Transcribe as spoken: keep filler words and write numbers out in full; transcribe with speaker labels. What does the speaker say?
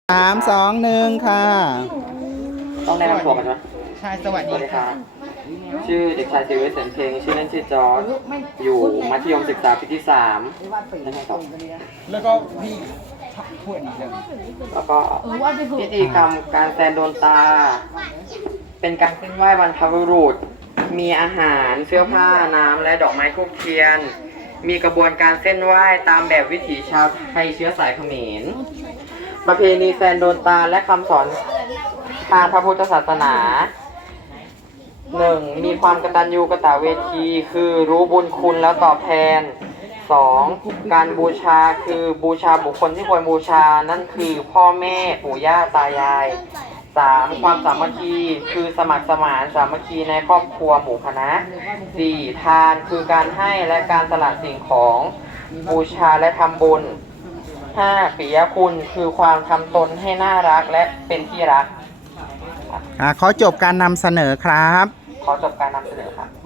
Speaker 1: สามสองหนึ่งค่ะ
Speaker 2: ต้องแนะนำตัวกันใช่ไหม
Speaker 1: ใช่สวัส
Speaker 2: ส
Speaker 1: ดี
Speaker 2: วัสดีค
Speaker 1: ค่ะ
Speaker 2: รับชื่อเด็กชายศิริเสนเพลงชื่อเล่นชื่อจอร์จอยู่มัธยมศึกษาปีที่สามแล้วไงต่อ
Speaker 1: แล้วก็พี่พูดอีกหนึ่ง
Speaker 2: แล้วก็พิธีกรรมการแซนโดนตา เป็นการเส้นไหว้บรรพบุรุษ มีอาหารเสื้อผ้าน้ำและดอกไม้ทูบเทียน มีกระบวนการเส้นไหว้ตามแบบวิถีชาวไทยเชื้อสายเขมรประเพณีแซนโดนตาและคำสอนทางพระพุทธศาสนา หนึ่งมีความกตัญญูกตเวทีคือรู้บุญคุณแล้วตอบแทน สองการบูชาคือบูชาบุคคลที่ควรบูชานั่นคือพ่อแม่ปู่ย่าตายาย สามความสามัคคีคือสมัครสมานสามัคคีในครอบครัวหมู่คณะ สี่ทานคือการให้และการสละสิ่งของบูชาและทำบุญ ห้าปิยคุณคือความทำตนให้น่ารักและเป็นที่รัก
Speaker 1: อ่าขอจบการนำเสนอครับ
Speaker 2: ขอจบการนำเสนอครับ